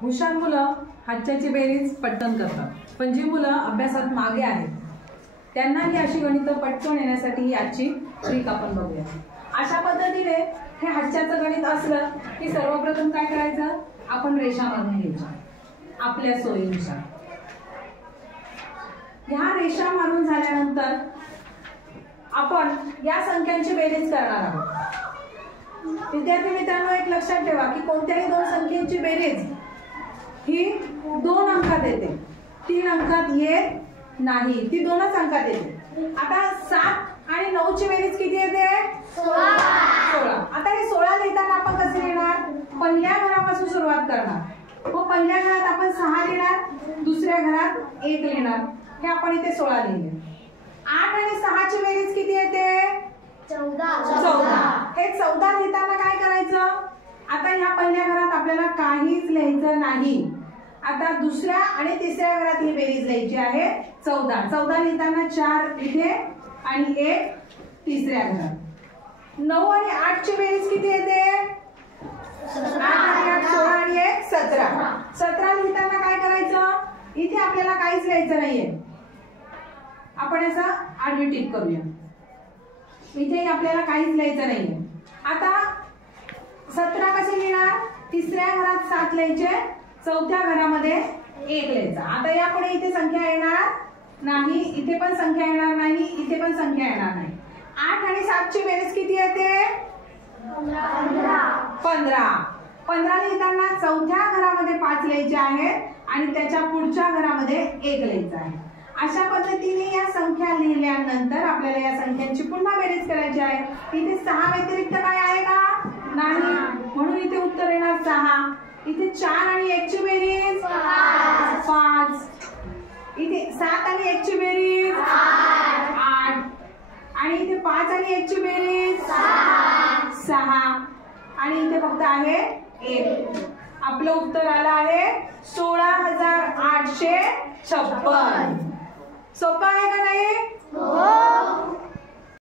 हुशार मुलं हातच्याची बेरीज पटकन करतात, पण जी मुलं अभ्यासात मागे आहेत त्यांना ही अशी गणितं पटकन येण्यासाठी ही आजची ट्रिक आपण बघूया। अशा पद्धतीने हे हातच्याचं गणित असलं की सर्वप्रथम काय करायचं, आपण रेषा मारून घ्यायच्या आपल्या सोयीनुसार। ह्या रेषा मारून झाल्यानंतर आपण या संख्यांची बेरीज करणार आहोत। विद्यार्थी मित्रांनो, एक लक्षात ठेवा की कोणत्याही दोन संख्येची बेरीज ही 2 अंकात येते, 3 अंकात येत नाही, ती 2च अंकात येते। आता 7 आणि 9 ची बेरीज किती येते? 16। आता हे 16 लिहिताना आपण कसे लिहिणार? पहिल्या घरापासून सुरुवात करणार। मग पहिल्या घरात आपण 6 लिहिणार, दुसऱ्या घरात 1 लिहिणार, हे आपण इथे 16 लिहिले। 8 आणि 6 ची बेरीज किती येते? 14। हे 14 लिहिताना काय करायचं? आता ह्या पहिल्या घरात आपल्याला काहीच लिहायचं नाही। आता दुसऱ्या आणि तिसऱ्या घरात ही बेरीज लिहायची आहे 14। 14 लिहिताना 4 इथे आणि 1 तिसऱ्या घरात। 9 आणि 8 ची बेरीज किती येते? 8 आणि 8 16 आणि 1 17। 17 लिहिताना काय करायचं? इथे आपल्याला काहीच लिहायचं नाहीये, आपण असं आडवी टिक करूया, इथे आपल्याला काहीच लिहायचं नाहीये। आता 17 कसे लिहिणार? तिसऱ्या घरात 7 लिहायचे, चौथ्या घरामध्ये 1 लिहायचा। आता यापुढे इथे संख्या येणार नाही, इथे पण संख्या येणार नाही, इथे पण संख्या येणार नाही। 8 आणि 7 ची बेरीज किती येते? 15। 15 लिहिताना चौथ्या घरामध्ये 5 लिहायचे आहेत आणि त्याच्या पुढच्या घरामध्ये 1 लिहायचं आहे। अशा पद्धतीने या संख्या लिहिल्यानंतर आपल्याला या संख्यांची पुन्हा बेरीज करायची आहे। इथे 6 व्यतिरिक्त काय आहे का? नाही, म्हणून इथे उत्तर येणार 6। इथे 4 आणि 1 ची बेरीज 5। इथे 7 आणि 1 ची बेरीज 8 आणि इथे 5 आणि 1 ची बेरीज 6 आणि इथे फक्त आहे 1। आपलं उत्तर आलं आहे 16,856। सोपं आहे का नाही?